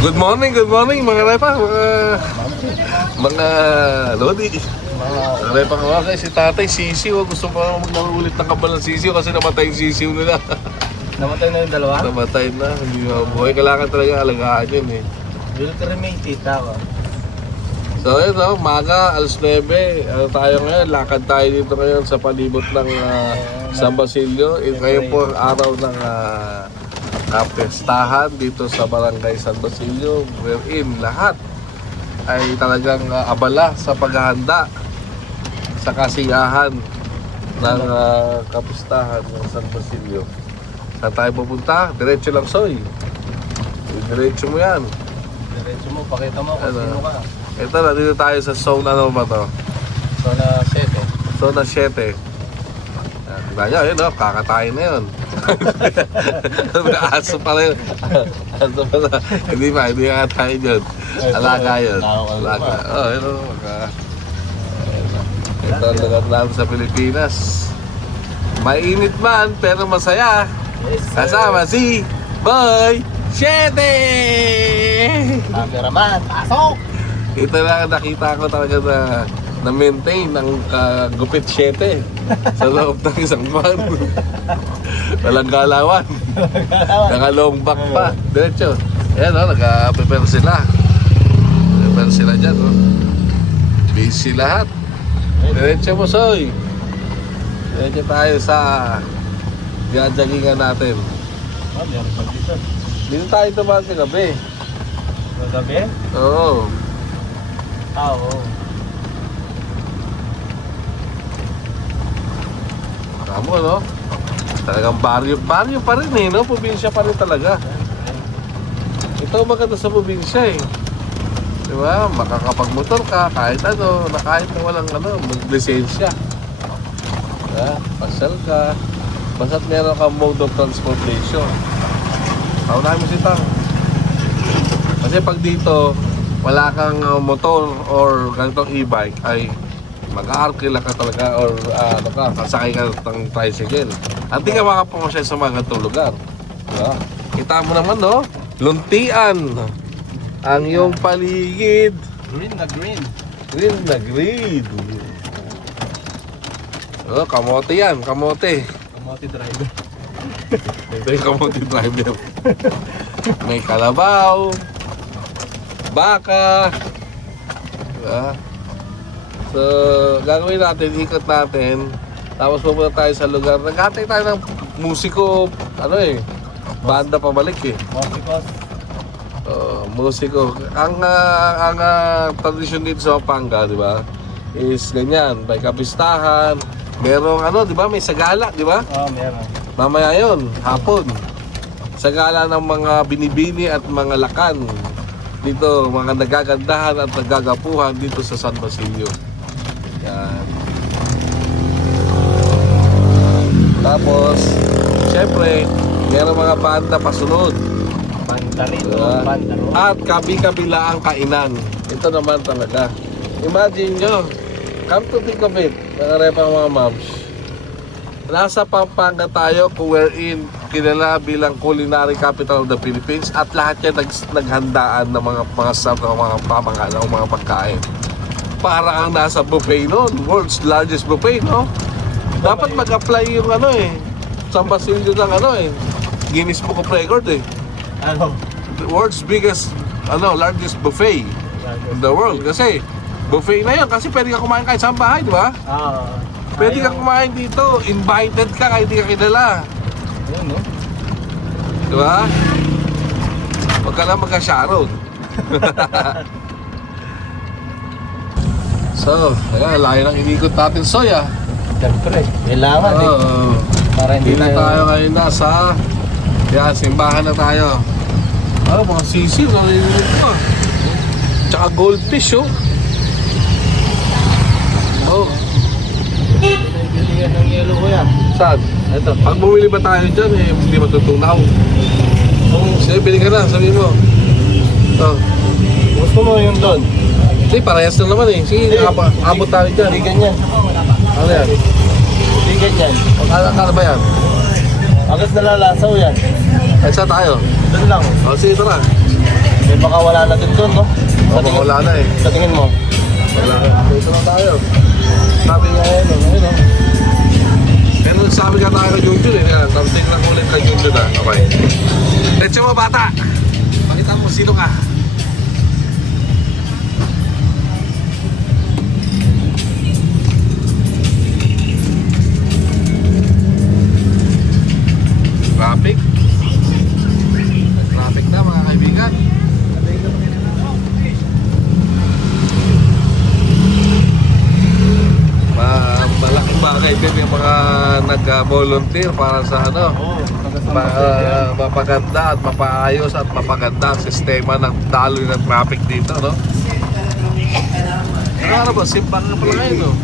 Good morning mga repa, mga lodi. Mga repa nga kasi si tatay sisiw, gusto pa mag-ulit ng kabal ng sisiw kasi namatay yung sisiw nila. Namatay na yung dalawa? Namatay na, hindi mabuhay. Kailangan talaga alagaan yun eh. Will cremate tita ko. So yun no, maga, alas 9, tayo ngayon, lakad tayo dito ngayon sa palibot ng San Basilio. Ngayon po ang araw ng kapestahan dito sa Barangay San Basilio, wherein lahat ay talagang abala sa paghahanda sa kasiyahan ng kapestahan ng San Basilio. Saan tayo pupunta? Diretso lang, Soy. Diretso mo yan. Diretso mo, pakita mo kung sino ka. Ito na, dito tayo sa zone ano ba to? Zona 7. Zona 7. Diba nyo, yun o, kakatayin na yun. Aso pala yun. Aso pala. Hindi kakatayin yun. Alaga yun. Alaga. Oh, yun o. Ito ang lugar namin sa Pilipinas. Mainit man, pero masaya. Kasama si Boy Shete! Cameraman, pasok! Ito na nakita ko talaga na maintain ng gupit 7 sa loob ng isang van. Walang galawan. Naka-long back pa. Diretso. Ayan o, nag-prepare sila. Prepare sila dyan o. Busy lahat. Diretso mo, Soy. Diretso tayo sa gajagingan natin. Dito tayo tumahan sa gabi. Sa gabi? Oo. Oo. Tama, no? Talagang baryo pa rin eh, no? Probinsya pa rin talaga. Ito maganda sa probinsya eh. Diba? Makakapagmotor ka kahit ano, na kahit na walang ano, mag-lisensya. Diba? Pasyal ka. Basta't meron kang mode of transportation. Tawag namin si Tang. Kasi pag dito, wala kang motor or ganitong e-bike ay mag-aarkila ka talaga or sasakay ka ng tricycle. At di ka makapumasya sa mga ganitong lugar. Diba? Kita mo naman no, luntian ang iyong paligid. Green na green. Green na green. Oh, kamote yan, kamote. Kamote driver. Ito yung kamote driver. May kalabaw, baka. Diba? So, gagawin natin, ikot natin. Tapos pupunta tayo sa lugar. Naghatay tayo ng musiko, banda pabalik eh. Mosikos. Musiko. Ang tradisyon dito sa Pampanga, di ba? Is ganyan, may kapistahan. Merong di ba? May sagala, di ba? Oo, meron. Mamaya yun, hapon. Sagala ng mga binibini at mga lakan. Dito, mga nagagandahan at nagagapuhan dito sa San Basilio. Yan. Tapos, syempre, meron mga banda pasunod. Banda rin. Diba? Banda rin. At kabi-kabila ang kainan. Ito naman talaga. Imagine nyo, come to think of it, mga moms. Nasa Pampanga tayo kung wherein kilala bilang culinary capital of the Philippines at lahat yan naghandaan ng mga staff ng mga pamangkin ng mga pagkain. Para ang nasa buffet noon, world's largest buffet, no? Dapat mag-apply yung San Basilio ng Guinness Book of Record eh. Ano? The world's biggest, largest buffet in the world. Kasi buffet na yun kasi pwede ka kumain kahit saan bahay, di ba? Pwede ka kumain dito, invited ka kahit di ka kilala. Ayun, no? Di ba? Huwag ka lang magka-sharon. So, ayan, layo ng inikot natin, Soya. Siyempre, kailangan eh. Para hindi na tayo ngayon nasa simbahan na tayo. Mga sisiw, narinig ko. Tsaka goldfish, oh. Bilihan ng yelo ko yan. Saan? Ito. Pag bumili ba tayo dyan, hindi matutunaw. Sige, bili ka na, sabihin mo. Gusto mo yung doon? Hindi, parehas na naman eh. Sige, abot tayo dyan. Hindi ganyan. Ano yan? Hindi ganyan. Akala ba yan? Agad nalalasaw yan. Ay, saan tayo? Doon lang. Sige, tara. Eh, baka wala na din doon, no? O, baka wala na eh. Sa tingin mo? Wala na. Dito lang tayo. Sabi nga yan, ayun o. Pero sabi nga tayo kay Junjun eh. Tapos tingnan ko ulit kay Junjun ah. Okay. Let's mo bata. Pakita mo sino ka. Traffic. Traffic na mga kaibigan. Malaking bagay din yung mga nag-volunteer para sa ano, mapaganda at mapaayos at mapaganda ang sistema ng daloy ng traffic dito, no? Ano ba? Simbahan na pala ngayon, no?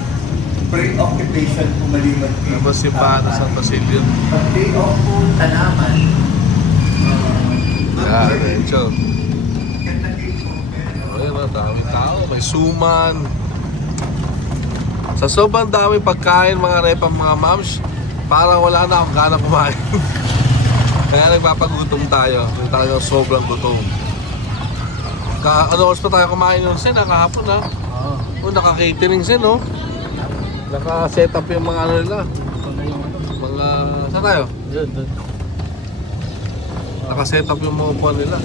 Pre-occupation kung malimat Ano ba simbahan ng San Basilio? Pag-day off po, tanaman. Yeah, diretso. Ayun, daming tao. May suman. Sa sobrang dami pagkain mga repang mga moms, parang wala na akong gana kumain. Kaya nagpapagutom tayo. Yung talagang sobrang gutom. Ano oras pa tayo kumain yung sen, kahapon ha? Oh, naka-catering sen, no? Naka-set up yung mga ano nila. Mga... Saan tayo? Doon. Naka-set up yung mga upuan nila.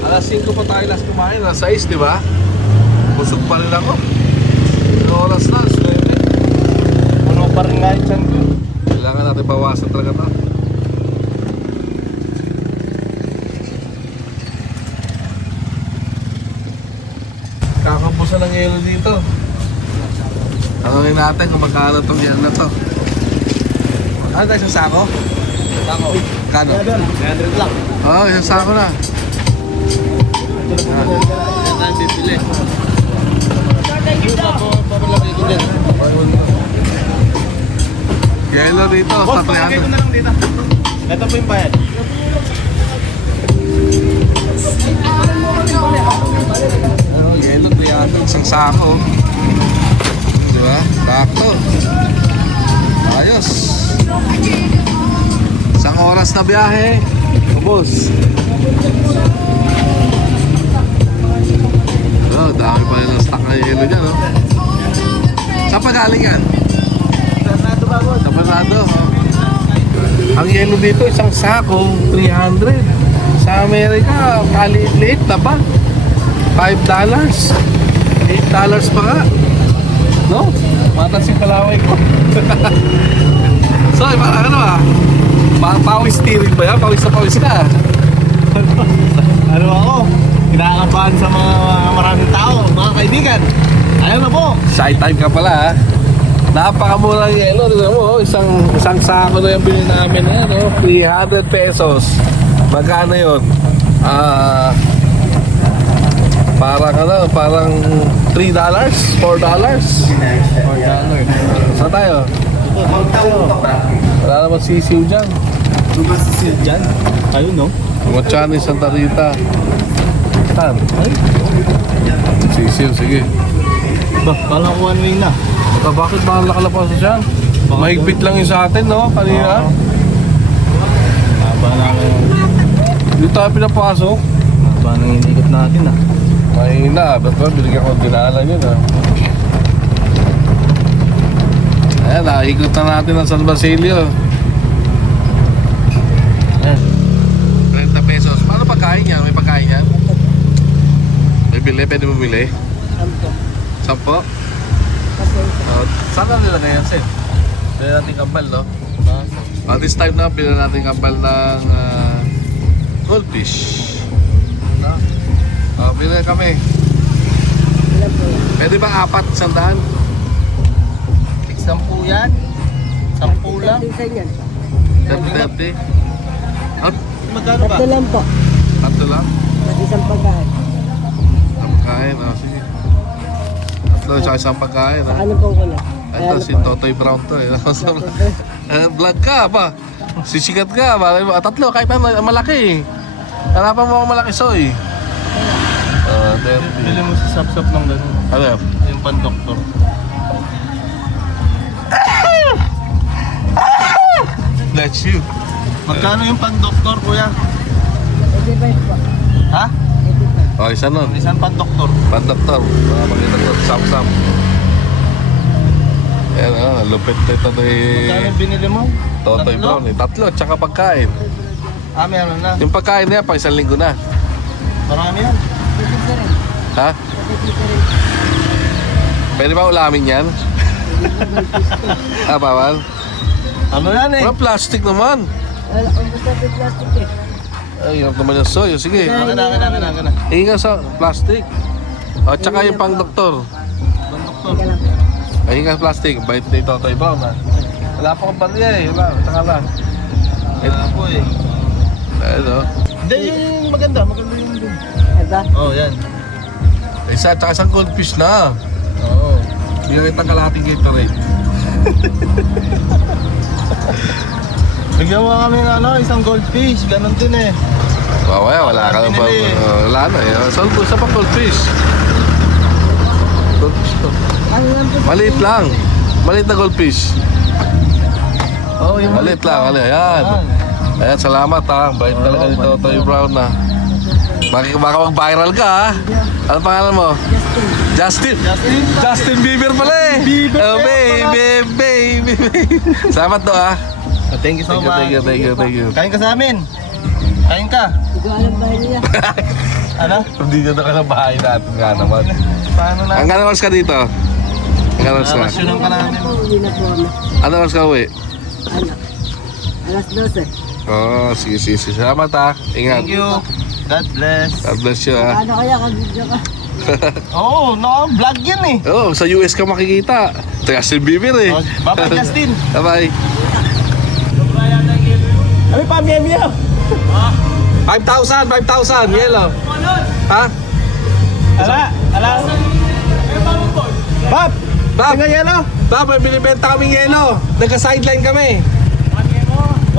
Alas 5 pa tayo last kumain, alas 6, di ba? Busog pa rin ako. Ano oras na? Swerte. Puno pa rin nga yung tiyan ko. Kailangan natin bawasan talaga ito. Kakabusan ng yelo dito. Tanungin natin kung magkano itong yan na to. Ano tayo, isang sako? Ako. Kano? 300 lang. Oo, isang sako na. Yan tayo bibili. Papalagay ko din. Yelo dito, Boss, sa palagay ko 300. na lang dito. Ito po yung bayad. Yelo, 300, isang sako. Diba? Sakto. Ayos. Isang oras na biyahe. Ubus. Oh, dami pa rin ang stock na yelo dyan, no? Saan pa galing yan? Bernardo ba, boss? Sa Panado. Ang yelo dito, isang sako, 300. Sa Amerika, kaliit-liit na ba? $5. $8 pa nga. No? Matas yung kalaway ko. So, parang ano ah? Pawis steering ba yan? Pawis na pawis ka. Ano ako? Kinakabahan sa mga maraming tao, mga kaibigan. Ayaw na po. Shy time ka pala ha. Napakamurang yelo. Tignan mo, isang sako na yung bilhin namin. Yan, no? 300 pesos. Magkano yun? Parang $3? $4? Saan tayo? Wala naman sisiw dyan. Lumasasil dyan. Ayun, no? Mochani, Santa Rita. Saan? Sisiw, sige. Ba, parang one way na. Bakit ba nakalabas dyan? Mahigpit lang yung sa atin, no? Kanina. Haba namin. Dito tayo pinapasok. Haba nang inikot natin, ah. Mahina. Ba't ba? Binigyan ko ang dinalan yun, ha? Ayan, nakikot na natin ang San Basilio. Ayan. 30 pesos. Paano pagkain yan? May pagkain yan? May bili? Pwede mo bili? 10? Saan ka nila ngayon, Sen? Bili natin kambal, no? This time na, bili natin kambal ng goldfish. No? Bili kami. Pwede ba 4 sandaan? 10 yan. 10 lang. 30? At Magkano ba? Tatlo lang po. 3 lang? Mag-isang pagkain. Pagkain, sige. 3 sa isang pagkain, Sa ano po ko lang? Ito, si Totoy Brown to eh. Vlog ka ba? Sisikat ka ba? 3, kahit na malaki. Hanapan mo ako malaki soy. Bili mo sa sap-sap ng gano'n. Ano? Yung pan-doktor. Bless you. Magkano yung pan-doktor, kuya? 85 po. Ha? O, isa nun. Isang pan-doktor. Pan-doktor. Makapagkita ko. Sam-sam. Ayan, lupit nito ni Magkano yung binili mo? Totoy Tatlo? Brown. Tatlo, tsaka pagkain. Meron na. Yung pagkain niya, pang 1 linggo na. Marami yan. Pwede ka rin. Ha? Pwede ka rin. Pwede ba ulamin yan? Bawal? Ano yan eh? Wala, plastic naman. Wala, kung basta may plastic eh. Ay, hirap naman yung soyo. Sige. Akin na. Hinga sa plastic. O, tsaka yung pang doktor. Pan-doktor. Teka lang. Ay, hinga sa plastic. Bait ni Totoy Brown, ha? Wala pa kang barya eh. Wala, tsaka lang. Wala po eh. Ayun, Hindi, yung maganda. Maganda yung dun. Aba? Oh, yan. Isa, tsaka isang goldfish na. Oo. Bigyan kitang kalating Gatorade. Bigyan mo kami ng isang goldfish. Ganon din eh. Wala ka lang pa. Binili. Wala na eh. Saan po? Isa pa goldfish. Goldfish to. Ano lang po? Maliit lang. Maliit na goldfish. Oo, yung Maliit lang. Ayan. Yan. Ayan, salamat ha. Bait talaga ni Totoy Brown na. Baka mag-viral ka ha. Ano pangalan mo? Justin. Justin Bieber pala eh. Bieber Oh, pala. baby. Salamat do ha. Thank you so much. Thank you. Kain ka sa amin. Kain ka. Hindi ko alam bahay niya. Ano? Hindi na ka ng bahay natin nga naman. Paano na? Hanggang oras ka dito? Hanggang oras ka? Pasyonan ka namin. Hindi na po kami. Ano oras ka uwi? Anak. Alas 12. Oh, sige. Salamat ha. Ingat. Thank you. God bless. God bless you ha. Ano kaya kag-video ka? Oo, no, vlog yan eh. Oh, sa US ka makikita. Justin Bieber eh. Oh, bye-bye, Justin. Bye-bye. Ano pa, Miemia? 5,000 yellow. Ha? Ala. Bob! Bob, Tingnan yan, Bob, may binibenta kaming yellow. Nagka-sideline kami.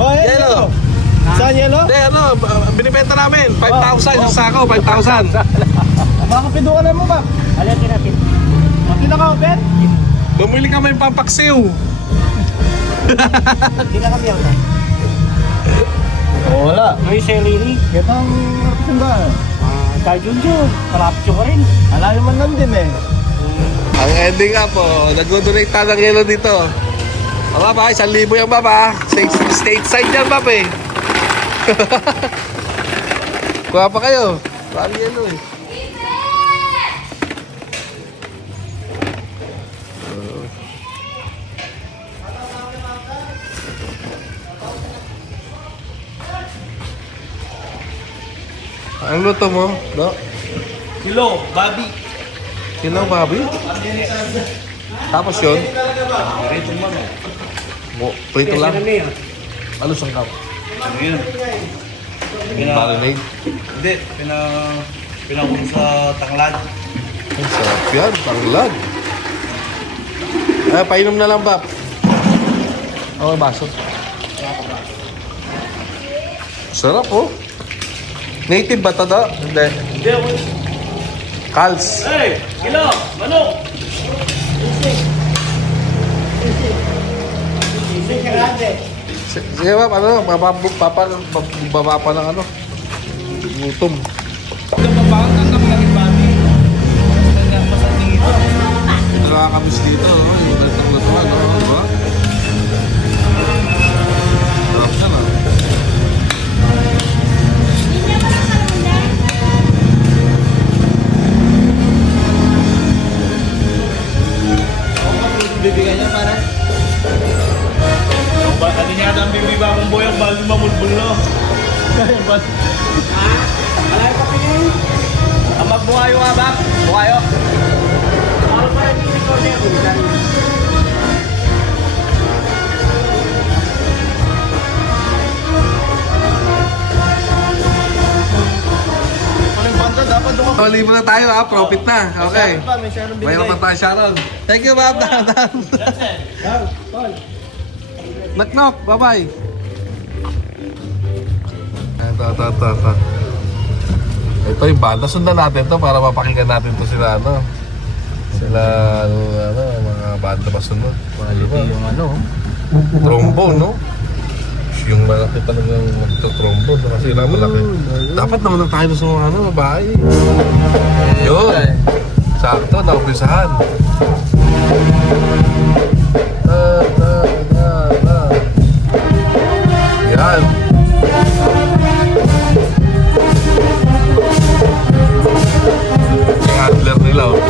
Oh, yan, Yellow. Saan yellow? Hindi, binibenta namin. 5,000 yung sako, 5,000. Baka pidukanan mo ba? Alatin natin. Bakit naka-open? Bumili kami ng pampaksiw. Hindi na kami ako. Oh, wala. May selleri. Kitang simba. Kay Junjun. Kalapcho ka rin. Alayo man lang din eh. Ang ending up, nag-donate tayo ng yellow dito. Baba, 1,000 yung baba. Stateside yan, baba eh. Kuha pa kayo. Bali yellow eh. Ang luto mo, no? Kilo, Bobby. Kilo, Bobby? Tapos yun? Prito lang. Ano sangkap? Ano yun? Marinade? Hindi, pinakun sa tanglad. Ang sarap yan, tanglad. Painom na lang, Bap. Okay, baso. Sarap, oh. Native ba ito, do? Hindi. Hindi ako. Kals. Hey! Kilo! Manok! Sige, Bap, ano? Baba pa ng ano? Gutom. Nakakamiss dito, no? Yung ganitong lutuan, no? Diba? Sarap siya, no? Bibigyan niya para. Ano niya ang bibiba kong boyang bali mamulbul, no? Ang magbuhayo nga ba? Buhayo. Oh, libre na tayo, ha? Profit na. Okay. May Sharon Mayroon binigay. pa tayo, Sharon. Thank you, Bob. Knock-knock. Bye-bye. Ito. Ito yung banda. Sundan natin to para mapakinggan natin to sila, ano. Sila, mga banda pa sunod. Mga iba. Yung ano. Trombone, no? yung malaki talagang magto-trombone kasi na malaki. Dapat naman na tayo sa mga ano, babae. Yun. Sakto, naumpisahan. Yan. Yung handler nila, oh.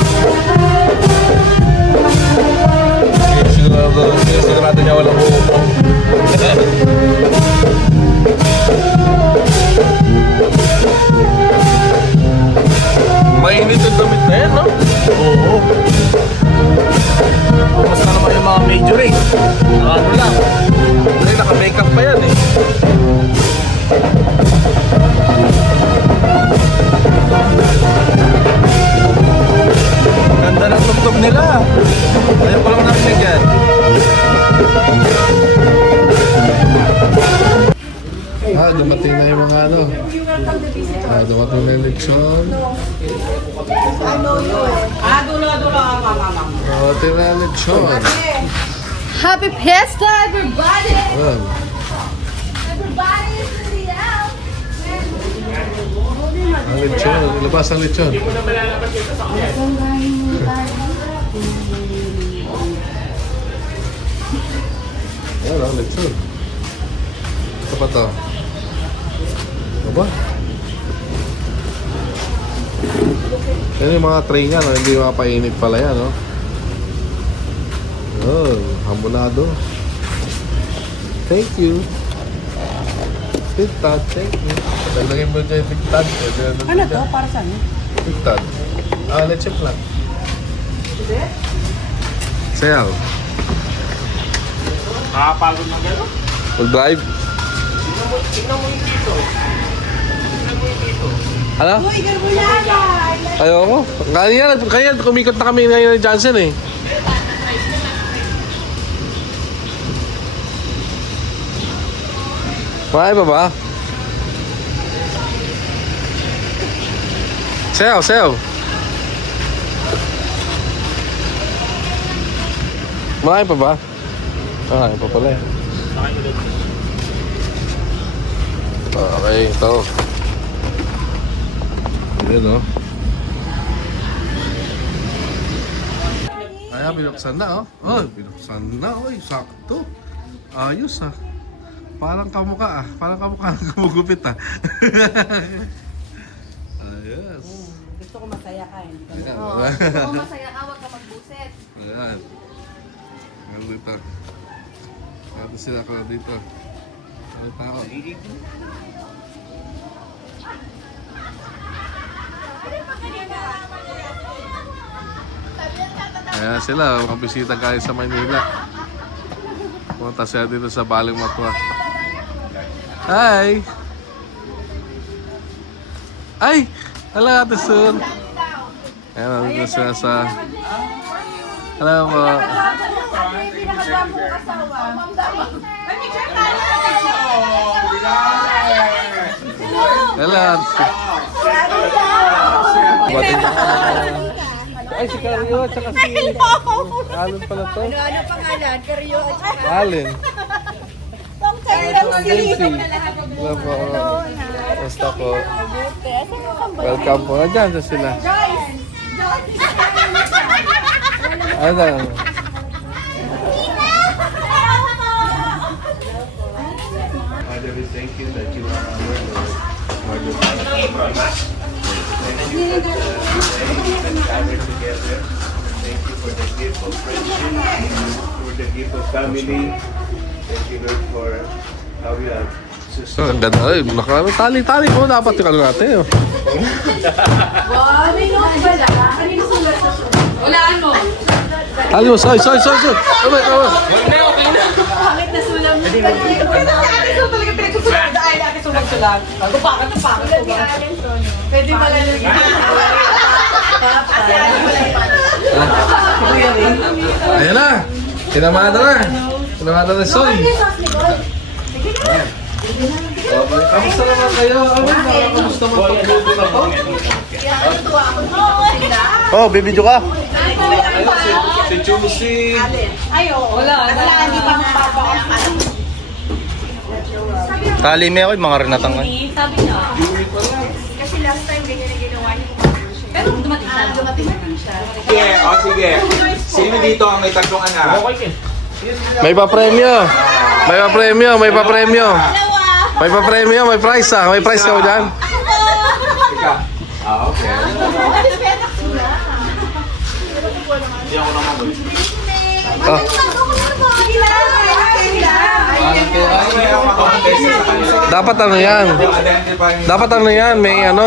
Sigurado niya walang buo. Mainit yung damit na yan, no? Oo. Basta naman yung mga major eh. Ano lang. Ay, naka-makeup pa yan, eh. Ganda ng tugtog nila. Ayaw ko lang narinig yan. Dumating na yung mga ano. Dumating na yung lechon. Dumating na yung lechon. Happy Fiesta, everybody! Ayan. Everybody is in the house! Ang lechon. Ilabas ang lechon. Ayan ang lechon. Ito pa to. Ito ba? Yan yung mga tray nga, no? Hindi mapainit pala yan, no? Oh, hambonado. Thank you. Tigtad, thank you. Dagdagin mo dyan yung tigtad. Ano to? Para saan? Tigtad. Leche plan. Sel. Nakapagod na gano'n? Full drive. Tingnan mo yung dito. Ano? Ayoko. Kaya kumikot na kami ngayon ni Johnson eh. Kumain pa ba? Sayaw. Kumain pa ba? Kumain pa pala eh. Okay, ito. Ayan o. Ayan, binuksan na binuksan na. Oy, sakto. Ayos ah. Parang kamukha ah. Parang kamukha ng kumugupit ah. Ayos. Gusto ko masaya ka eh. Ayan. Kung masaya ka, huwag ka magbuset. Ayan. Ayan dito. Ayan sila ka dito. Ayan tao. Ayan sila, mga bisita guys sa Manila. Pumunta sila dito sa Baling Matwa. Hi! Ay! Hello, Ate Sun! Ayan, nandito sila sa... Hello po. Hello, Ate. Ay, si Carrio at saka si... Alin pala to? Ano pangalan? Karyo at saka... Alin. Hello po. Basta po. Welcome po. Nandiyan sa sila. Ano? Father, we thank you that you are our Lord. Lord, you are our God. Thank you that we can gather together. Thank you for the gift of friendship, for the gift of family. Thank you, Lord, for how we have So, ang ganda. Ay, tali-tali po dapat yung ano natin. Oh. Wow, may note ba lang? Kanino sulat na siya? Walaan mo. Tali mo, soy. Tama. Pangit na sulam mo. Talaga pinagsusulat. Dahil natin sulat-sulat. Pangit na pangit. Pwede ba lang yung Ayan na. Kinamada na soy. Kamusta naman kayo? Kamusta naman pagluto na po? Oh, bibidyo ka. Si Chumsi. Ay, oo. Wala. Hindi pa magpapakakas. Tali mo ako, mga rinatangan. Sabi niya. Kasi last time ganyan na ginawa niya. Pero dumating na din siya. Sige, sige. Sino dito ang may tatlong anak? May pa-premyo. May pa-premyo, may pa-premyo. May pa-premyo, may prize ah. May prize ka mo dyan. Ika. Okay. Hindi ako naman boy. Oh. Dapat ano yan? Dapat ano yan? May ano,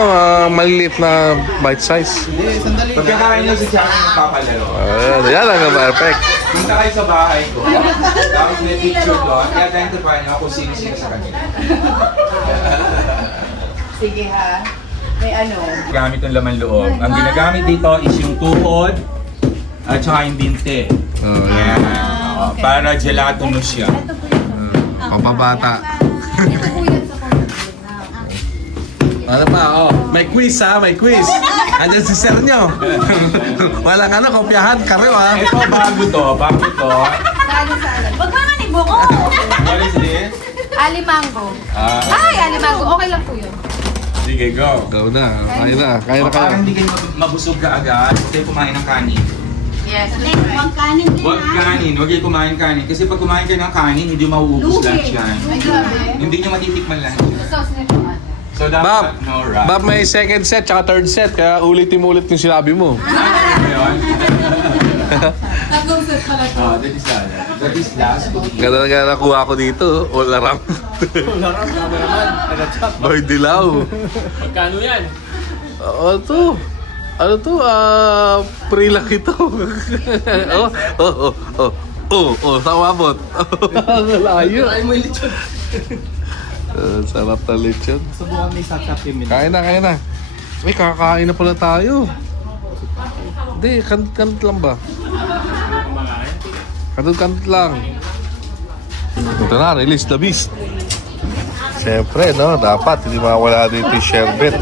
maliliit na bite size. Pagkakain nyo si Chang yung papalaro. Yan ang perfect. Punta kayo sa bahay ko. Tapos may picture doon. I-identify nyo kung sino-sino sa kanila. Sige ha. May ano. Gamit yung laman loob. Ang ginagamit dito is yung tuhod at saka yung binte. Oh, Yan. Oo, para gelato mo siya. Pampabata. Ano pa? Oh, may quiz ha, may quiz. Andiyan si sir nyo. Walang ano, kopyahan, karyo ha. Ito, bago to. Wag mga nibo ko. What is this? Alimango. Ay, alimango. Okay lang po yun. Sige, go. Go na, kaya na, kaya na. Parang hindi kayo mabusog ka agad. Kasi kumain ng kanin. Yes. Huwag kanin, huwag kayo kumain kanin. Kasi pag kumain kayo ng kanin, hindi mauubos lahat yan. Hindi nyo matitikman lahat yan. So Bob, dapat no rice. Bob, may second set tsaka third set, kaya ulitin mo ulit yung sinabi mo. Tatlong set pala to. That is that. That is last. Ganda na nakuha ko dito, all around. Boy Dilaw. Magkano yan? Ano to? Ano to? Pre lang ito. Sa umabot. Ang layo. Ay mo yung lechon. Sarap na lechon. Subukan may sakap yung Kain na, kain na. Uy, kakain na pala tayo. Hindi, kantot lang ba? Kantot lang. Ito na, release the beast. Siyempre, no, dapat hindi mawala dito yung sherbet.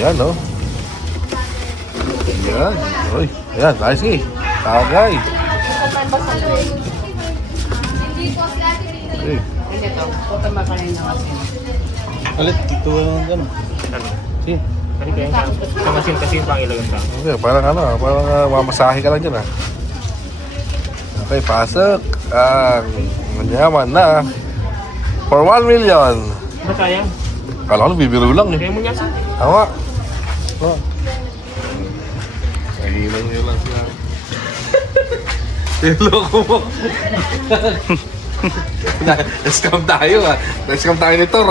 Yan, no? Yan. Uy, yan, ayos eh. Tagay. Okay. Hindi to. Puto makain na kasi. Alit, dito lang gano'n. See? Kamasin-kasin pang ilagan ka. Okay, parang mamasahe ka lang dyan Okay, pasok. Ang manyaman na for 1 million. Ba kaya? Kala ko bibiro lang eh. Kaya mo niya sa? Tama. Oh. Sahilan nyo lang siya. Loko mo. Na-scam tayo Na-scam tayo ni Thor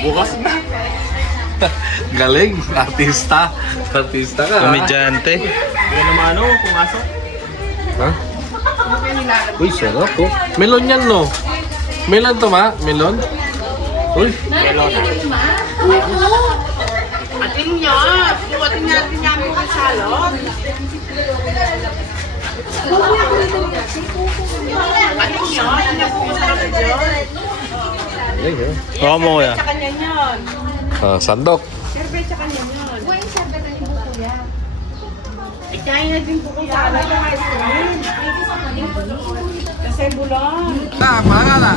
Bukas na. Galing. Artista. Artista ka. Komedyante. Hindi naman ano, kung aso. Ha? Uy, sarap oh. Melon yan no? Melon to ma? Melon? Uy. Atin niya. Atin niya mo ang salon. Atin niya. Atin niya po masarap dyan. Galing eh. Baka mo kuya. Sa kanya yun. Sandok. Siyempre sa kanya yun. Ikain na din po kung sa alam ng ice cream. Kasi bulong. Pangala.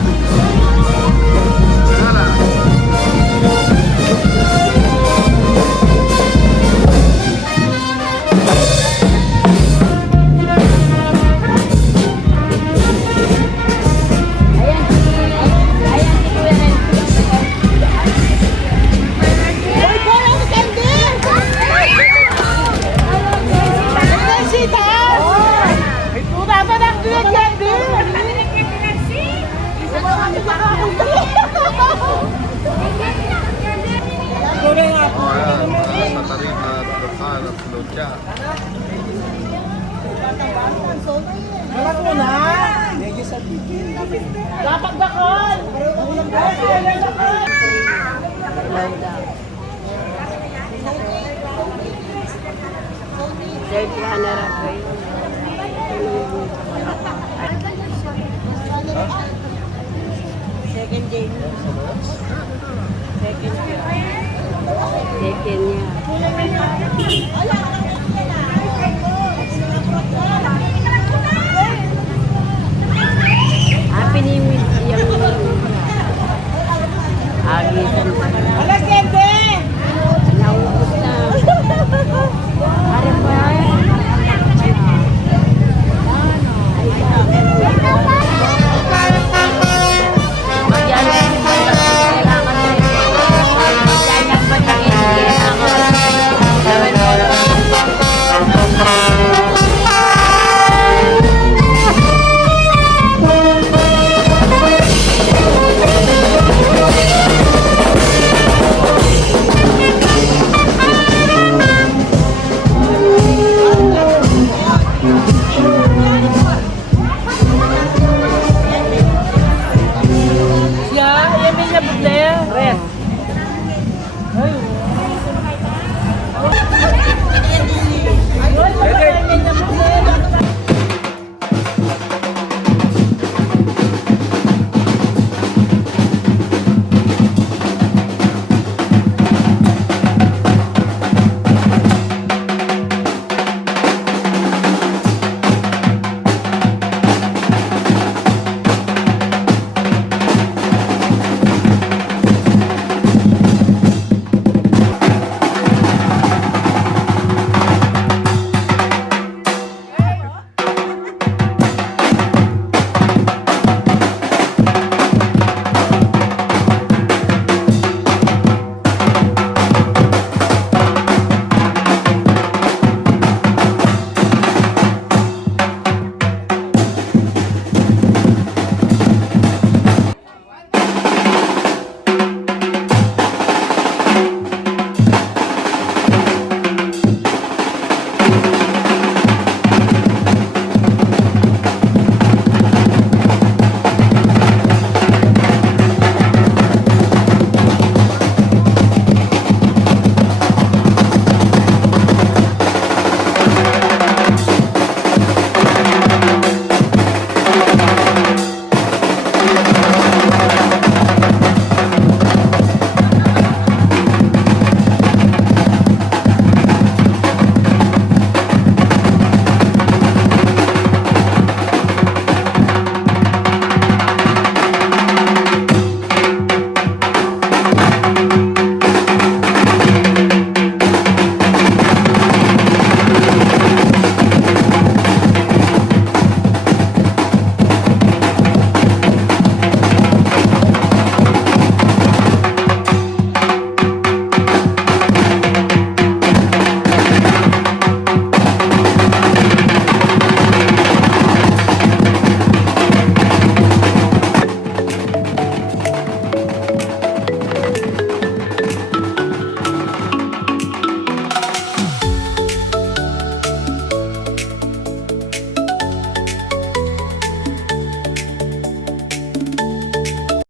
Dapat bakon! Second game. Second niya.